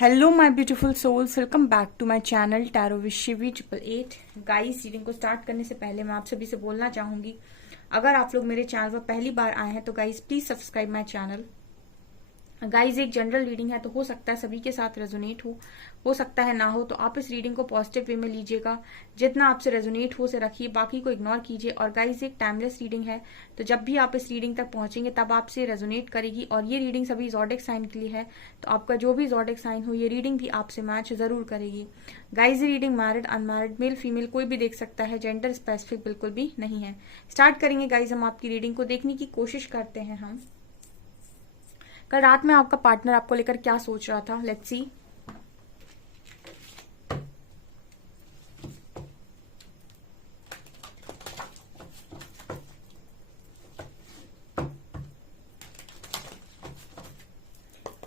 Hello my beautiful souls, welcome back to my channel tarot with Shivi 888। Guys, reading को start करने से पहले मैं आप सभी से बोलना चाहूंगी, अगर आप लोग मेरे चैनल पर पहली बार आए हैं तो guys please subscribe my channel. Guys, एक जनरल रीडिंग है तो हो सकता है सभी के साथ रेजोनेट हो सकता है ना हो, तो आप इस रीडिंग को पॉजिटिव वे में लीजिएगा। जितना आपसे रेजोनेट हो से रखिए, बाकी को इग्नोर कीजिए। और गाइज, एक टाइमलेस रीडिंग है, तो जब भी आप इस रीडिंग तक पहुंचेंगे तब आपसे रेजोनेट करेगी। और ये रीडिंग सभी ज़ोडिक साइन के लिए है, तो आपका जो भी ज़ोडिक साइन हो ये रीडिंग भी आपसे मैच जरूर करेगी। गाइज, ये reading married unmarried male female कोई भी देख सकता है, जेंडर स्पेसिफिक बिल्कुल भी नहीं है। स्टार्ट करेंगे गाइज, हम आपकी रीडिंग को देखने की कोशिश करते हैं। हम कल रात में आपका पार्टनर आपको लेकर क्या सोच रहा था, लेट्स सी।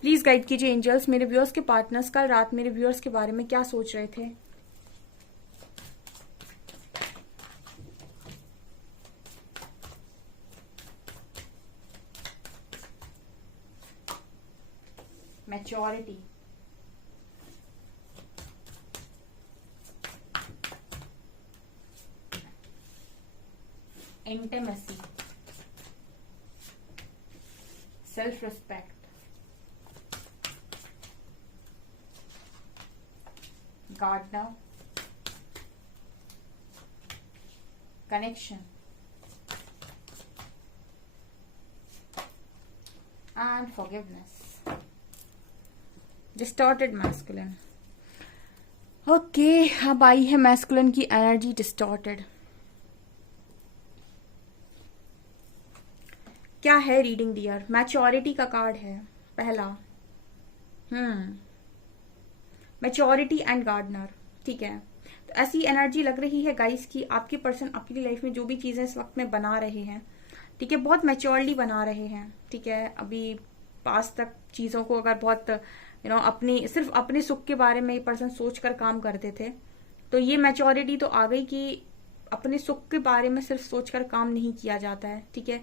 प्लीज गाइड कीजिए एंजल्स, मेरे व्यूअर्स के पार्टनर्स कल रात मेरे व्यूअर्स के बारे में क्या सोच रहे थे। Maturity, intimacy, self respect, gardener, connection and forgiveness, distorted masculine. Okay, अब आई है मैस्कुलिन की एनर्जी डिस्टॉर्टेड। क्या है रीडिंग डियर? मैच्योरिटी का कार्ड है पहला। मैच्योरिटी एंड गार्डनर, ठीक है। तो ऐसी एनर्जी लग रही है गाइस कि आपके पर्सन अपनी लाइफ में जो भी चीजें इस वक्त में बना रहे हैं, ठीक है, बहुत मैच्योरली बना रहे हैं, ठीक है। अभी पास तक चीजों को अगर बहुत अपनी सिर्फ अपने सुख के बारे में ये पर्सन सोच कर काम करते थे, तो ये मैच्योरिटी तो आ गई कि अपने सुख के बारे में सिर्फ सोचकर काम नहीं किया जाता है, ठीक है।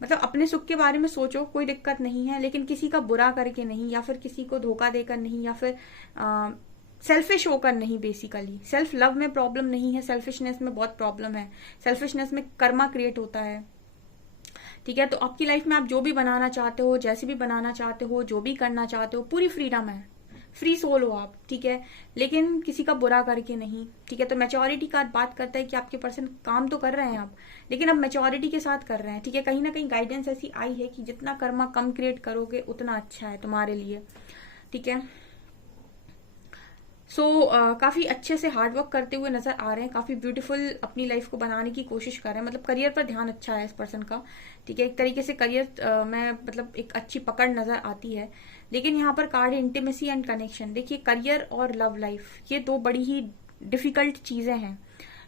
मतलब अपने सुख के बारे में सोचो, कोई दिक्कत नहीं है, लेकिन किसी का बुरा करके नहीं, या फिर किसी को धोखा देकर नहीं, या फिर सेल्फिश होकर नहीं। बेसिकली सेल्फ लव में प्रॉब्लम नहीं है, सेल्फिशनेस में बहुत प्रॉब्लम है। सेल्फिशनेस में कर्मा क्रिएट होता है, ठीक है। तो आपकी लाइफ में आप जो भी बनाना चाहते हो, जैसे भी बनाना चाहते हो, जो भी करना चाहते हो, पूरी फ्रीडम है, फ्री सोल हो आप, ठीक है, लेकिन किसी का बुरा करके नहीं, ठीक है। तो मैच्योरिटी का बात करता है कि आपके पर्सन काम तो कर रहे हैं आप, लेकिन अब मैच्योरिटी के साथ कर रहे हैं, ठीक है। कहीं ना कहीं गाइडेंस ऐसी आई है कि जितना कर्मा कम क्रिएट करोगे उतना अच्छा है तुम्हारे लिए, ठीक है। काफी अच्छे से हार्डवर्क करते हुए नजर आ रहे हैं, काफी ब्यूटीफुल अपनी लाइफ को बनाने की कोशिश कर रहे हैं। मतलब करियर पर ध्यान अच्छा है इस पर्सन का, ठीक है। एक तरीके से करियर में मतलब एक अच्छी पकड़ नजर आती है। लेकिन यहाँ पर कार्ड है इंटीमेसी एंड कनेक्शन। देखिए, करियर और लव लाइफ ये दो बड़ी ही डिफिकल्ट चीजें हैं,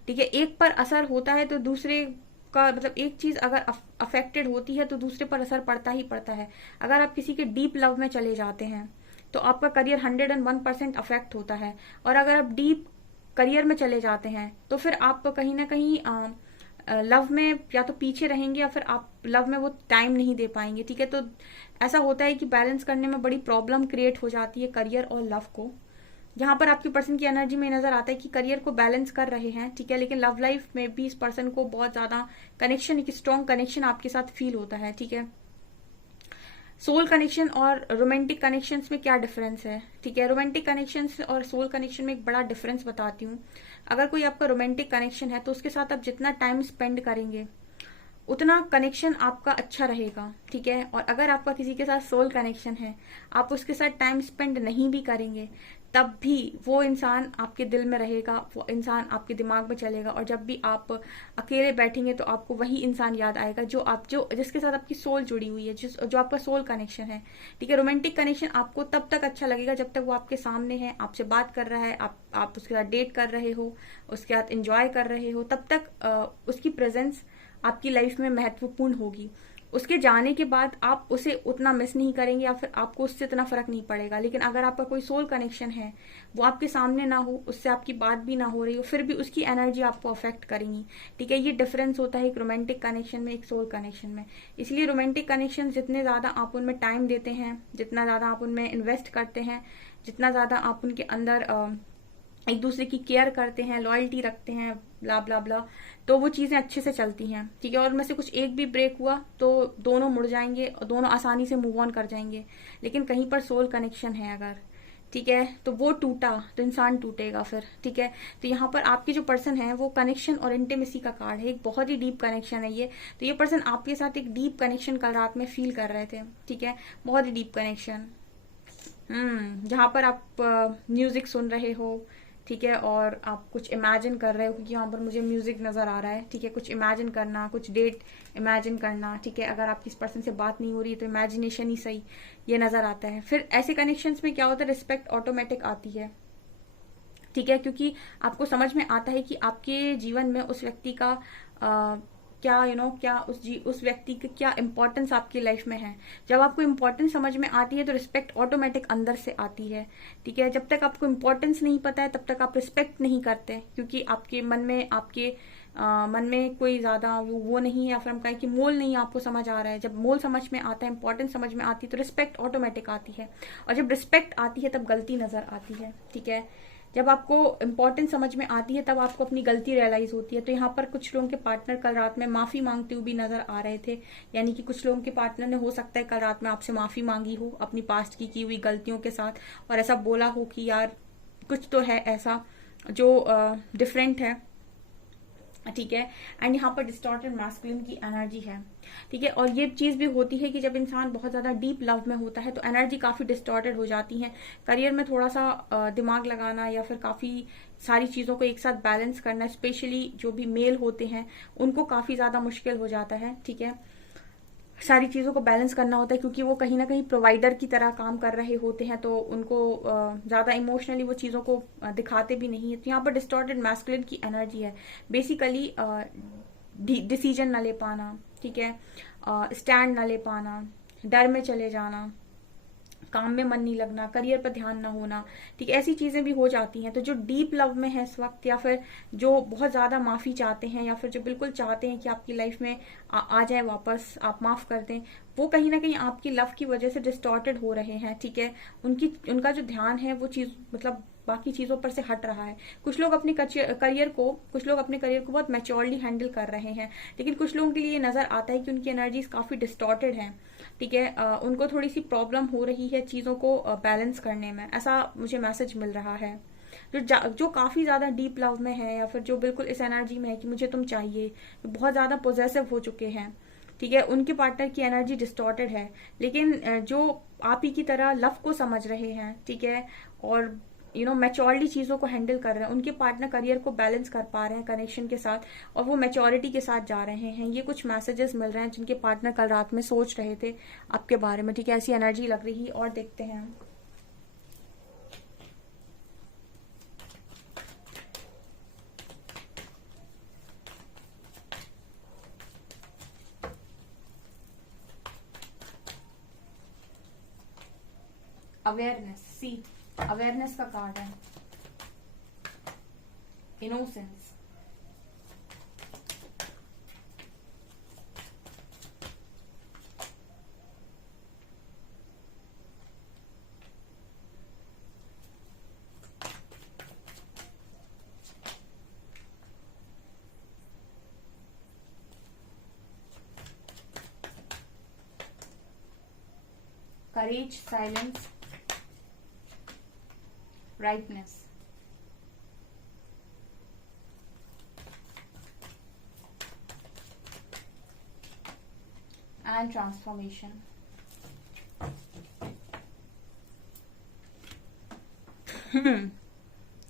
ठीक है। एक पर असर होता है तो दूसरे का, मतलब एक चीज अगर अफेक्टेड होती है तो दूसरे पर असर पड़ता ही पड़ता है। अगर आप किसी के डीप लव में चले जाते हैं तो आपका करियर 101% अफेक्ट होता है, और अगर आप डीप करियर में चले जाते हैं तो फिर आप कहीं ना कहीं लव में या तो पीछे रहेंगे, या फिर आप लव में वो टाइम नहीं दे पाएंगे, ठीक है। तो ऐसा होता है कि बैलेंस करने में बड़ी प्रॉब्लम क्रिएट हो जाती है करियर और लव को। यहाँ पर आपकी पर्सन की एनर्जी में नजर आता है कि करियर को बैलेंस कर रहे हैं, ठीक है, लेकिन लव लाइफ में भी इस पर्सन को बहुत ज्यादा कनेक्शन, एक स्ट्रॉन्ग कनेक्शन आपके साथ फील होता है, ठीक है। सोल कनेक्शन और रोमांटिक कनेक्शंस में क्या डिफरेंस है, ठीक है। रोमांटिक कनेक्शंस और सोल कनेक्शन में एक बड़ा डिफरेंस बताती हूँ। अगर कोई आपका रोमांटिक कनेक्शन है तो उसके साथ आप जितना टाइम स्पेंड करेंगे उतना कनेक्शन आपका अच्छा रहेगा, ठीक है। और अगर आपका किसी के साथ सोल कनेक्शन है, आप उसके साथ टाइम स्पेंड नहीं भी करेंगे तब भी वो इंसान आपके दिल में रहेगा, वो इंसान आपके दिमाग में चलेगा। और जब भी आप अकेले बैठेंगे तो आपको वही इंसान याद आएगा जो जिसके साथ आपकी सोल जुड़ी हुई है, जो आपका सोल कनेक्शन है, ठीक है। रोमांटिक कनेक्शन आपको तब तक अच्छा लगेगा जब तक वो आपके सामने है, आपसे बात कर रहा है, आप उसके साथ डेट कर रहे हो, उसके साथ एंजॉय कर रहे हो, तब तक उसकी प्रेजेंस आपकी लाइफ में महत्वपूर्ण होगी। उसके जाने के बाद आप उसे उतना मिस नहीं करेंगे या फिर आपको उससे इतना फर्क नहीं पड़ेगा। लेकिन अगर आपका कोई सोल कनेक्शन है, वो आपके सामने ना हो, उससे आपकी बात भी ना हो रही हो, फिर भी उसकी एनर्जी आपको अफेक्ट करेंगी। ठीक है, ये डिफरेंस होता है एक रोमांटिक कनेक्शन में, एक सोल कनेक्शन में। इसलिए रोमांटिक कनेक्शन जितने ज्यादा आप उनमें टाइम देते हैं, जितना ज्यादा आप उनमें इन्वेस्ट करते हैं, जितना ज्यादा आप उनके अंदर एक दूसरे की केयर करते हैं, लॉयल्टी रखते हैं, ब्ला ब्ला ब्ला, तो वो चीजें अच्छे से चलती हैं। ठीक है, और उनमें से कुछ एक भी ब्रेक हुआ तो दोनों मुड़ जाएंगे और दोनों आसानी से मूव ऑन कर जाएंगे। लेकिन कहीं पर सोल कनेक्शन है अगर, ठीक है, तो वो टूटा तो इंसान टूटेगा फिर। ठीक है, तो यहाँ पर आपके जो पर्सन है वो कनेक्शन और इंटीमेसी का कार्ड है, एक बहुत ही डीप कनेक्शन है ये। तो ये पर्सन आपके साथ एक डीप कनेक्शन कल रात में फील कर रहे थे। ठीक है, बहुत ही डीप कनेक्शन। जहाँ पर आप म्यूजिक सुन रहे हो, ठीक है, और आप कुछ इमेजिन कर रहे हो, क्योंकि यहाँ पर मुझे म्यूजिक नजर आ रहा है। ठीक है, कुछ इमेजिन करना, कुछ डेट इमेजिन करना। ठीक है, अगर आपकी इस पर्सन से बात नहीं हो रही है तो इमेजिनेशन ही सही, ये नजर आता है। फिर ऐसे कनेक्शंस में क्या होता है, रिस्पेक्ट ऑटोमेटिक आती है। ठीक है, क्योंकि आपको समझ में आता है कि आपके जीवन में उस व्यक्ति का क्या क्या उस व्यक्ति की क्या इंपॉर्टेंस आपकी लाइफ में है। जब आपको इंपॉर्टेंस समझ में आती है तो रिस्पेक्ट ऑटोमेटिक अंदर से आती है। ठीक है, जब तक आपको इंपॉर्टेंस नहीं पता है तब तक आप रिस्पेक्ट नहीं करते, क्योंकि आपके मन में मन में कोई ज्यादा वो नहीं है, या फिर हम कहें कि मोल नहीं आपको समझ आ रहा है। जब मोल समझ में आता है, इंपॉर्टेंस समझ में आती है, तो रिस्पेक्ट ऑटोमेटिक आती है। और जब रिस्पेक्ट आती है तब गलती नजर आती है। ठीक है, जब आपको इंपॉर्टेंस समझ में आती है तब आपको अपनी गलती रियलाइज होती है। तो यहाँ पर कुछ लोगों के पार्टनर कल रात में माफी मांगते हुए भी नजर आ रहे थे। यानी कि कुछ लोगों के पार्टनर ने हो सकता है कल रात में आपसे माफी मांगी हो अपनी पास्ट की हुई गलतियों के साथ, और ऐसा बोला हो कि यार कुछ तो है ऐसा जो डिफरेंट है। ठीक है, एंड यहाँ पर डिस्टॉर्टेड मैस्कुलिन की एनर्जी है। ठीक है, और ये चीज भी होती है कि जब इंसान बहुत ज्यादा डीप लव में होता है तो एनर्जी काफी डिस्टॉर्टेड हो जाती है। करियर में थोड़ा सा दिमाग लगाना या फिर काफी सारी चीजों को एक साथ बैलेंस करना, स्पेशली जो भी मेल होते हैं उनको काफी ज्यादा मुश्किल हो जाता है। ठीक है, सारी चीजों को बैलेंस करना होता है, क्योंकि वो कहीं ना कहीं प्रोवाइडर की तरह काम कर रहे होते हैं, तो उनको ज्यादा इमोशनली वो चीजों को दिखाते भी नहीं है। तो यहाँ पर डिस्टॉर्टेड मैस्कुलिन की एनर्जी है, बेसिकली डिसीजन न ले पाना। ठीक है, स्टैंड न ले पाना, डर में चले जाना, काम में मन नहीं लगना, करियर पर ध्यान ना होना। ठीक है, ऐसी चीजें भी हो जाती हैं। तो जो डीप लव में है इस वक्त, या फिर जो बहुत ज्यादा माफी चाहते हैं, या फिर जो बिल्कुल चाहते हैं कि आपकी लाइफ में आ जाए वापस, आप माफ कर दें, वो कहीं ना कहीं आपकी लव की वजह से डिस्टॉर्टेड हो रहे हैं। ठीक है, उनका जो ध्यान है वो चीज मतलब बाकी चीजों पर से हट रहा है। कुछ लोग अपने करियर को बहुत मैच्योरली हैंडल कर रहे हैं, लेकिन कुछ लोगों के लिए ये नजर आता है कि उनकी एनर्जीज काफी डिस्टॉर्टेड है। ठीक है, उनको थोड़ी सी प्रॉब्लम हो रही है चीजों को बैलेंस करने में, ऐसा मुझे मैसेज मिल रहा है। जो काफी ज्यादा डीप लव में है, या फिर जो बिल्कुल इस एनर्जी में है कि मुझे तुम चाहिए, जो बहुत ज्यादा पोजेसिव हो चुके हैं, ठीक है, उनके पार्टनर की एनर्जी डिस्टॉर्टेड है। लेकिन जो आप ही की तरह लव को समझ रहे हैं, ठीक है, और मैच्योरिटी चीजों को हैंडल कर रहे हैं, उनके पार्टनर करियर को बैलेंस कर पा रहे हैं कनेक्शन के साथ, और वो मैच्योरिटी के साथ जा रहे हैं। ये कुछ मैसेजेस मिल रहे हैं जिनके पार्टनर कल रात में सोच रहे थे आपके बारे में। ठीक है, ऐसी एनर्जी लग रही है। और देखते हैं अवेयरनेस। सी, अवेयरनेस का कार्ड है, innocence, courage, silence, rightness, and transformation.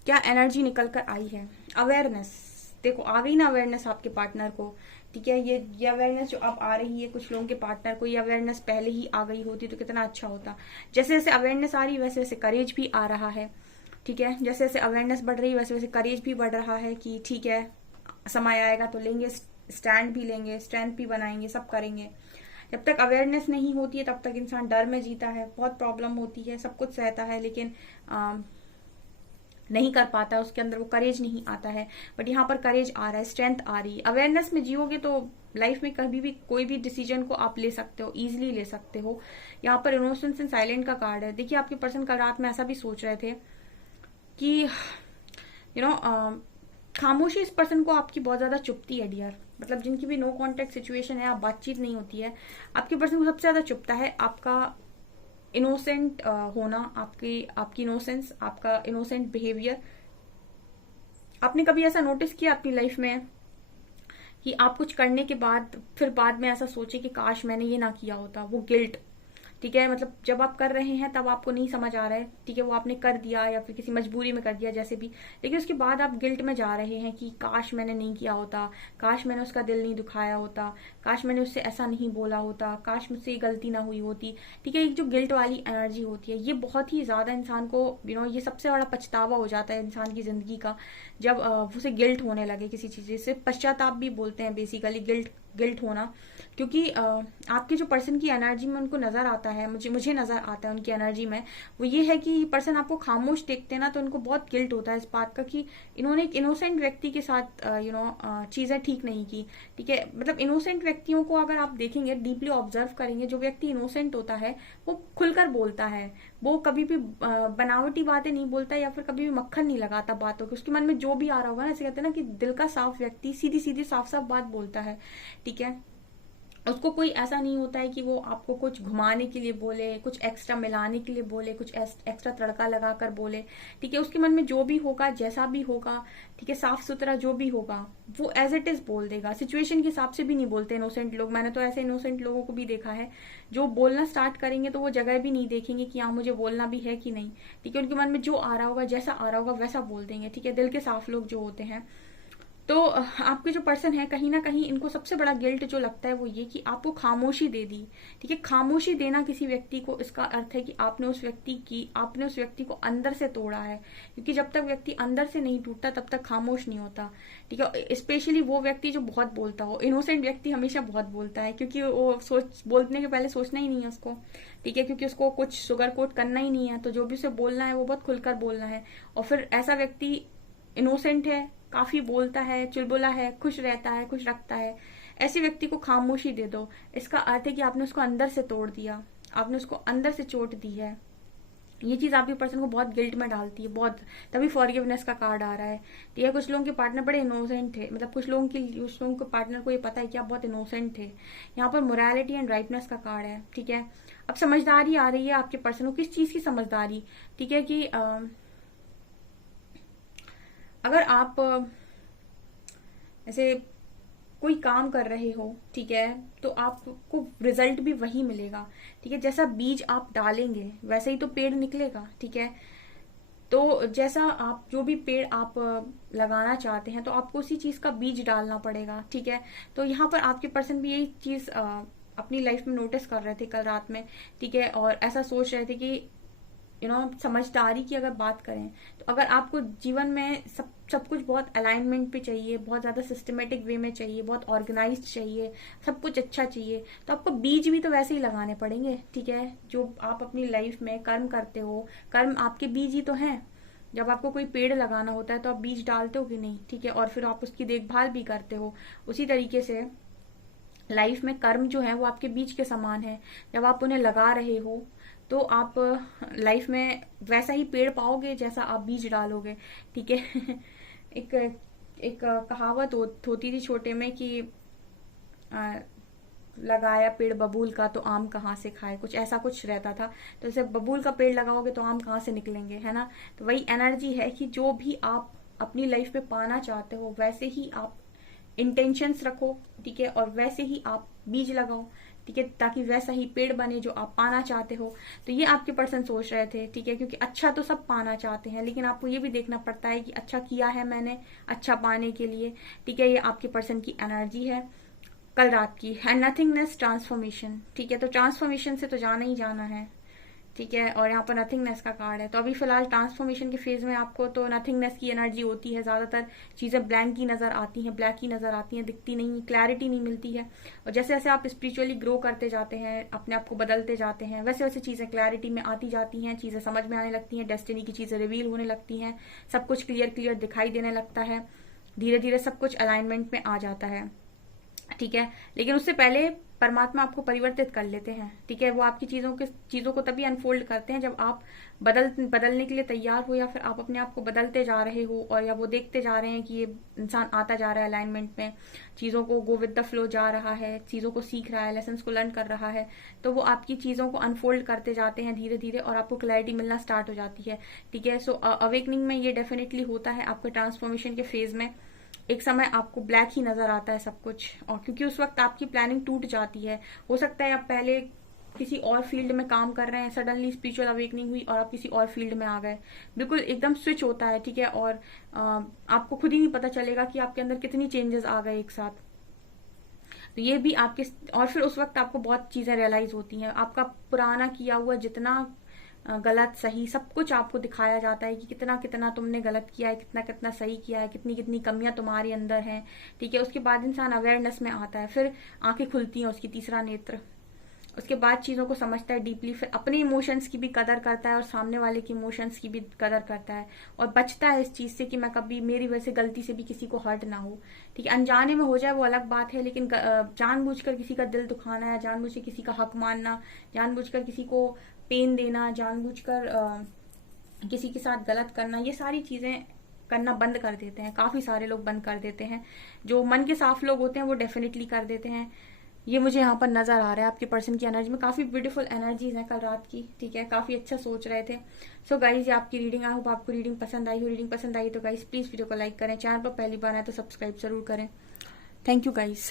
क्या एनर्जी निकल कर आई है? अवेयरनेस। देखो, आ गई ना अवेयरनेस आपके पार्टनर को। ठीक है, ये अवेयरनेस जो अब आ रही है कुछ लोगों के पार्टनर को, ये अवेयरनेस पहले ही आ गई होती तो कितना अच्छा होता। जैसे जैसे अवेयरनेस आ रही है वैसे वैसे करेज भी आ रहा है। ठीक है, जैसे जैसे अवेयरनेस बढ़ रही है वैसे वैसे करेज भी बढ़ रहा है कि ठीक है, समय आएगा तो लेंगे, स्टैंड भी लेंगे, स्ट्रेंथ भी बनाएंगे, सब करेंगे। जब तक अवेयरनेस नहीं होती है तब तक इंसान डर में जीता है, बहुत प्रॉब्लम होती है, सब कुछ सहता है, लेकिन नहीं कर पाता, उसके अंदर वो करेज नहीं आता है। बट यहाँ पर करेज आ रहा है, स्ट्रेंथ आ रही है। अवेयरनेस में जियोगे तो लाइफ में कभी भी कोई भी डिसीजन को आप ले सकते हो, इजिली ले सकते हो। यहाँ पर इनोसेंस एंड साइलेंट का कार्ड है। देखिए आपके पर्सन कल रात में ऐसा भी सोच रहे थे कि खामोशी इस पर्सन को आपकी बहुत ज्यादा चुभती है डियर। मतलब जिनकी भी नो कॉन्टेक्ट सिचुएशन है, आप बातचीत नहीं होती है, आपके पर्सन को सबसे ज्यादा चुभता है आपका इनोसेंट होना, आपकी इनोसेंस, आपका इनोसेंट बिहेवियर। आपने कभी ऐसा नोटिस किया अपनी लाइफ में कि आप कुछ करने के बाद फिर बाद में ऐसा सोचे कि काश मैंने ये ना किया होता? वो गिल्ट, ठीक है, मतलब जब आप कर रहे हैं तब आपको नहीं समझ आ रहा है, ठीक है, वो आपने कर दिया या फिर किसी मजबूरी में कर दिया जैसे भी, लेकिन उसके बाद आप गिल्ट में जा रहे हैं कि काश मैंने नहीं किया होता, काश मैंने उसका दिल नहीं दुखाया होता, काश मैंने उससे ऐसा नहीं बोला होता, काश मुझसे ये गलती ना हुई होती। ठीक है, एक जो गिल्ट वाली एनर्जी होती है, ये बहुत ही ज्यादा इंसान को ये सबसे बड़ा पछतावा हो जाता है इंसान की जिंदगी का, जब उसे गिल्ट होने लगे किसी चीज से। पश्चाताप भी बोलते हैं बेसिकली गिल्ट होना, क्योंकि आपके जो पर्सन की एनर्जी में उनको नजर आता है, मुझे नजर आता है उनकी एनर्जी में, वो ये है कि पर्सन आपको खामोश देखते हैं ना तो उनको बहुत गिल्ट होता है इस बात का कि इन्होंने एक इनोसेंट व्यक्ति के साथ चीजें ठीक नहीं की। ठीक है, मतलब इनोसेंट व्यक्तियों को अगर आप देखेंगे, डीपली ऑब्जर्व करेंगे, जो व्यक्ति इनोसेंट होता है वो खुलकर बोलता है, वो कभी भी बनावटी बातें नहीं बोलता या फिर कभी भी मक्खन नहीं लगाता बातों के। उसके मन में जो भी आ रहा होगा ना, ऐसे कहते हैं ना कि दिल का साफ व्यक्ति सीधी सीधी साफ साफ बात बोलता है। ठीक है, उसको कोई ऐसा नहीं होता है कि वो आपको कुछ घुमाने के लिए बोले, कुछ एक्स्ट्रा मिलाने के लिए बोले, कुछ एक्स्ट्रा तड़का लगाकर बोले। ठीक है, उसके मन में जो भी होगा, जैसा भी होगा, ठीक है, साफ सुथरा जो भी होगा वो एज इट इज बोल देगा। सिचुएशन के हिसाब से भी नहीं बोलते इनोसेंट लोग। मैंने तो ऐसे इनोसेंट लोगों को भी देखा है जो बोलना स्टार्ट करेंगे तो वो जगह भी नहीं देखेंगे कि हाँ मुझे बोलना भी है कि नहीं। ठीक है, उनके मन में जो आ रहा होगा, जैसा आ रहा होगा वैसा बोल देंगे। ठीक है, दिल के साफ लोग जो होते हैं। तो आपके जो पर्सन है, कहीं ना कहीं इनको सबसे बड़ा गिल्ट जो लगता है वो ये कि आपको खामोशी दे दी। ठीक है, खामोशी देना किसी व्यक्ति को, इसका अर्थ है कि आपने उस व्यक्ति को अंदर से तोड़ा है, क्योंकि जब तक व्यक्ति अंदर से नहीं टूटता तब तक खामोश नहीं होता। ठीक है, स्पेशली वो व्यक्ति जो बहुत बोलता हो। इनोसेंट व्यक्ति हमेशा बहुत बोलता है, क्योंकि वो बोलने के पहले सोचना ही नहीं है उसको। ठीक है, क्योंकि उसको कुछ शुगर कोट करना ही नहीं है, तो जो भी उसे बोलना है वो बहुत खुलकर बोलना है। और फिर ऐसा व्यक्ति इनोसेंट है, काफी बोलता है, चुलबुला है, खुश रहता है, खुश रखता है, ऐसे व्यक्ति को खामोशी दे दो। इसका अर्थ है कि आपने उसको अंदर से तोड़ दिया, आपने उसको अंदर से चोट दी है। ये चीज आपके पर्सन को बहुत गिल्ट में डालती है, बहुत। तभी फॉरगिवनेस का कार्ड आ रहा है। ठीक है, कुछ लोगों के पार्टनर बड़े इनोसेंट थे, मतलब कुछ लोगों के पार्टनर को ये पता है कि आप बहुत इनोसेंट थे। यहाँ पर मोरालिटी एंड राइटनेस का कार्ड है। ठीक है, अब समझदारी आ रही है आपके पर्सन को। किस चीज की समझदारी? ठीक है कि अगर आप ऐसे कोई काम कर रहे हो, ठीक है, तो आपको रिजल्ट भी वही मिलेगा। ठीक है, जैसा बीज आप डालेंगे वैसे ही तो पेड़ निकलेगा। ठीक है, तो जैसा आप जो भी पेड़ आप लगाना चाहते हैं तो आपको उसी चीज का बीज डालना पड़ेगा। ठीक है, तो यहाँ पर आपके पर्सन भी यही चीज अपनी लाइफ में नोटिस कर रहे थे कल रात में। ठीक है, और ऐसा सोच रहे थे कि समझदारी की अगर बात करें तो अगर आपको जीवन में सब कुछ बहुत अलाइनमेंट पे चाहिए, बहुत ज्यादा सिस्टमेटिक वे में चाहिए, बहुत ऑर्गेनाइज्ड चाहिए, सब कुछ अच्छा चाहिए, तो आपको बीज भी तो वैसे ही लगाने पड़ेंगे। ठीक है, जो आप अपनी लाइफ में कर्म करते हो, कर्म आपके बीज ही तो हैं। जब आपको कोई पेड़ लगाना होता है तो आप बीज डालते हो कि नहीं? ठीक है, और फिर आप उसकी देखभाल भी करते हो। उसी तरीके से लाइफ में कर्म जो है वो आपके बीज के समान है। जब आप उन्हें लगा रहे हो तो आप लाइफ में वैसा ही पेड़ पाओगे जैसा आप बीज डालोगे। ठीक है एक एक कहावत होती थी छोटे में कि लगाया पेड़ बबूल का तो आम कहाँ से खाए, कुछ ऐसा कुछ रहता था। तो जैसे बबूल का पेड़ लगाओगे तो आम कहाँ से निकलेंगे, है ना? तो वही एनर्जी है कि जो भी आप अपनी लाइफ में पाना चाहते हो वैसे ही आप इंटेंशंस रखो। ठीक है, और वैसे ही आप बीज लगाओ। ठीक है, ताकि वैसा ही पेड़ बने जो आप पाना चाहते हो। तो ये आपके पर्सन सोच रहे थे। ठीक है, क्योंकि अच्छा तो सब पाना चाहते हैं, लेकिन आपको ये भी देखना पड़ता है कि अच्छा किया है मैंने अच्छा पाने के लिए। ठीक है, ये आपके पर्सन की एनर्जी है कल रात की। And nothingness, transformation. ठीक है, तो ट्रांसफॉर्मेशन से तो जाना ही जाना है। ठीक है, और यहाँ पर नथिंगनेस का कार्ड है। तो अभी फिलहाल ट्रांसफॉर्मेशन के फेज में आपको तो नथिंगनेस की एनर्जी होती है, ज्यादातर चीजें ब्लैंक की नजर आती हैं, ब्लैक की नजर आती हैं, दिखती नहीं, क्लैरिटी नहीं मिलती है। और जैसे जैसे आप स्पिरिचुअली ग्रो करते जाते हैं, अपने आप को बदलते जाते हैं, वैसे वैसे चीजें क्लैरिटी में आती जाती हैं, चीजें समझ में आने लगती हैं, डेस्टिनी की चीजें रिवील होने लगती हैं, सब कुछ क्लियर क्लियर दिखाई देने लगता है, धीरे धीरे सब कुछ अलाइनमेंट में आ जाता है। ठीक है, लेकिन उससे पहले परमात्मा आपको परिवर्तित कर लेते हैं। ठीक है, वो आपकी चीजों को तभी अनफोल्ड करते हैं जब आप बदलने के लिए तैयार हो, या फिर आप अपने आप को बदलते जा रहे हो, और या वो देखते जा रहे हैं कि ये इंसान आता जा रहा है अलाइनमेंट में, चीजों को गो विद द फ्लो जा रहा है, चीजों को सीख रहा है, लेसन को लर्न कर रहा है। तो वो आपकी चीजों को अनफोल्ड करते जाते हैं धीरे धीरे, और आपको क्लैरिटी मिलना स्टार्ट हो जाती है। ठीक है, सो अवेकनिंग में ये डेफिनेटली होता है आपके ट्रांसफॉर्मेशन के फेज में। एक समय आपको ब्लैक ही नजर आता है सब कुछ, और क्योंकि उस वक्त आपकी प्लानिंग टूट जाती है। हो सकता है आप पहले किसी और फील्ड में काम कर रहे हैं, सडनली स्पिरिचुअल अवेकनिंग हुई और आप किसी और फील्ड में आ गए, बिल्कुल एकदम स्विच होता है। ठीक है, और आपको खुद ही नहीं पता चलेगा कि आपके अंदर कितनी चेंजेस आ गए एक साथ। तो ये भी आपके, और फिर उस वक्त आपको बहुत चीजें रियलाइज होती हैं, आपका पुराना किया हुआ जितना गलत सही सब कुछ आपको दिखाया जाता है कि कितना कितना तुमने गलत किया है, कितना कितना सही किया है, कितनी कितनी कमियां तुम्हारे अंदर हैं। ठीक है, उसके बाद इंसान अवेयरनेस में आता है, फिर आंखें खुलती हैं उसकी, तीसरा नेत्र, उसके बाद चीजों को समझता है डीपली, फिर अपने इमोशंस की भी कदर करता है और सामने वाले की इमोशंस की भी कदर करता है, और बचता है इस चीज से कि मैं कभी मेरी वजह से गलती से भी किसी को हर्ट ना हो। ठीक है, अनजाने में हो जाए वो अलग बात है, लेकिन जानबूझकर किसी का दिल दुखाना, या जानबूझकर किसी का हक मानना, जानबूझकर किसी को पेन देना, जानबूझकर किसी के साथ गलत करना, ये सारी चीजें करना बंद कर देते हैं। काफी सारे लोग बंद कर देते हैं, जो मन के साफ लोग होते हैं वो डेफिनेटली कर देते हैं। ये मुझे यहाँ पर नजर आ रहा है आपके पर्सन की एनर्जी में, काफी ब्यूटीफुल एनर्जीज हैं कल रात की। ठीक है, काफी अच्छा सोच रहे थे। सो गाइज, ये आपकी रीडिंग, आई होप आपको रीडिंग पसंद आई हो। रीडिंग पसंद आई तो गाइज प्लीज वीडियो को लाइक करें, चैनल पर पहली बार आए तो सब्सक्राइब जरूर करें। Thank you guys.